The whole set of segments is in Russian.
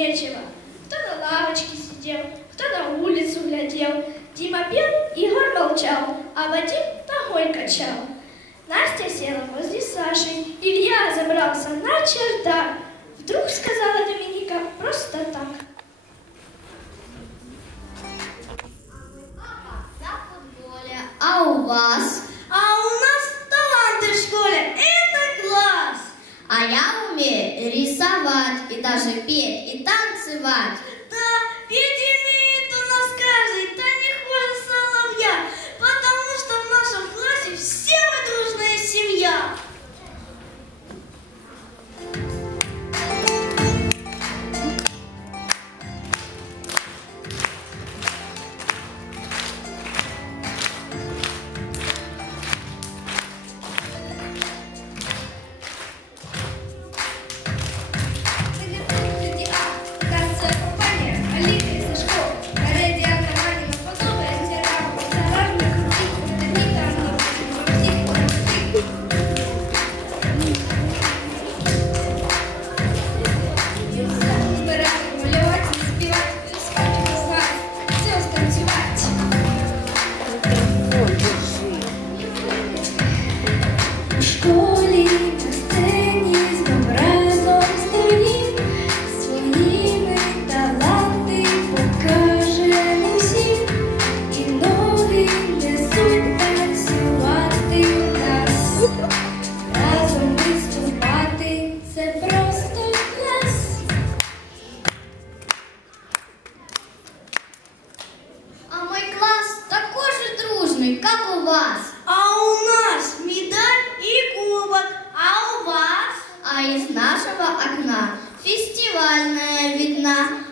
нечего. Кто на лавочке сидел, кто на улицу глядел. Дима пел, Игорь молчал, а Вадим ногой качал. Настя села возле Саши, Илья забрался на чердак.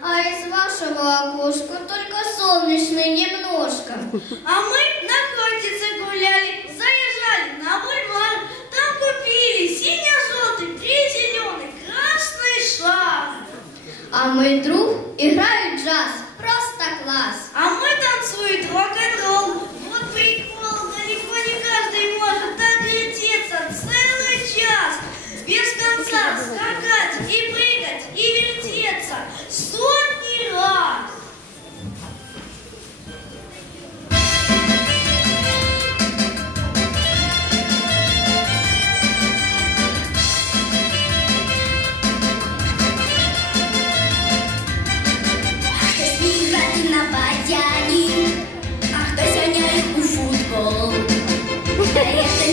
а из вашего окошка только солнечный немножко. А мы на кортице гуляли, заезжали на бульвар, там купили синий-желтый, три зеленый, красный шар. А мой друг играет джаз, просто класс. А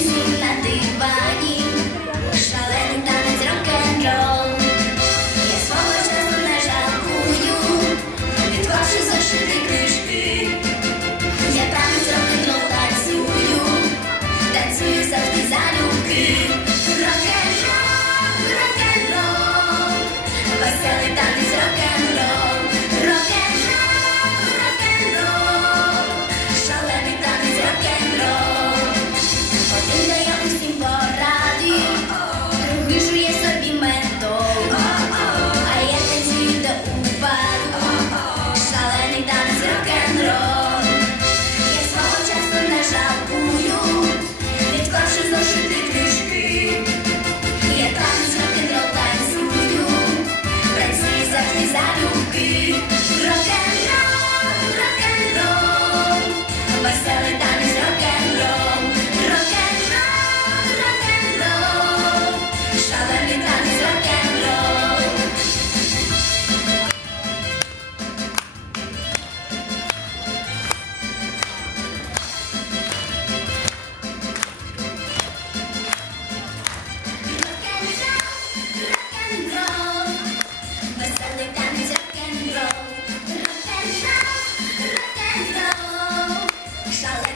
easy.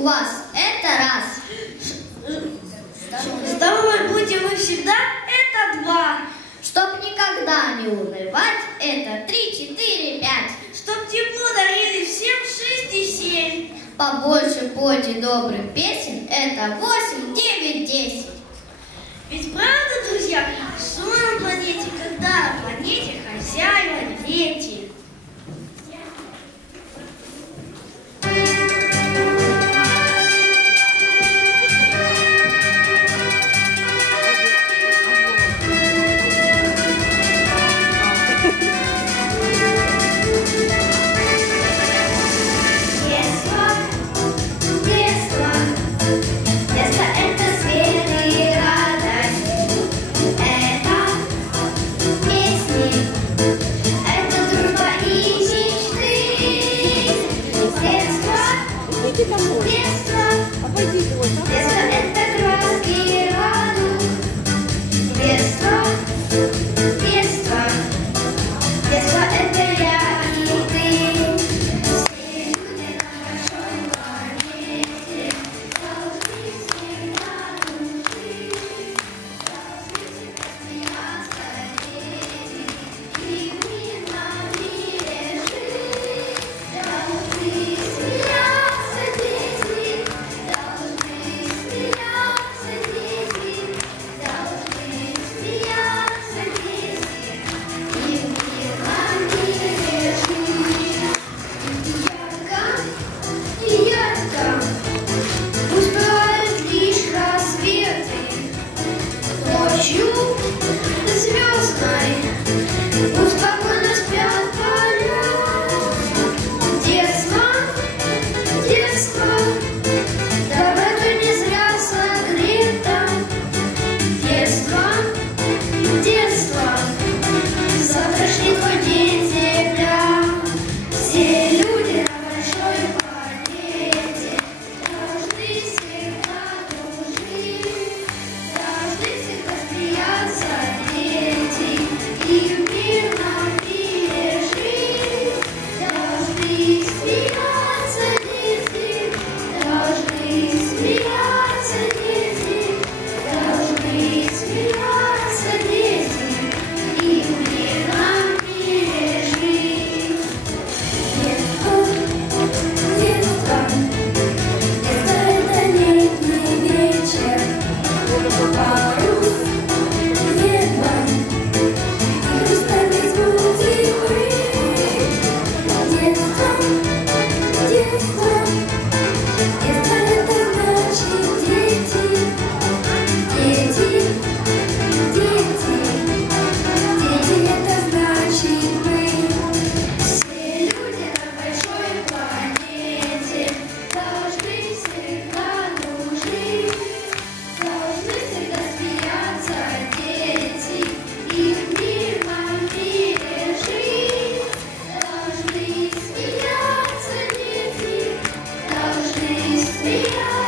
у вас. Это раз. Здоровы будем мы всегда. Это два. Чтоб никогда не унывать. Это три, четыре, пять. Чтоб тепло дарили всем шесть и семь. Побольше поте добрых песен. Это восемь, девять, десять. Ведь правда, друзья, что на планете, когда на планете хозяева дети. See you.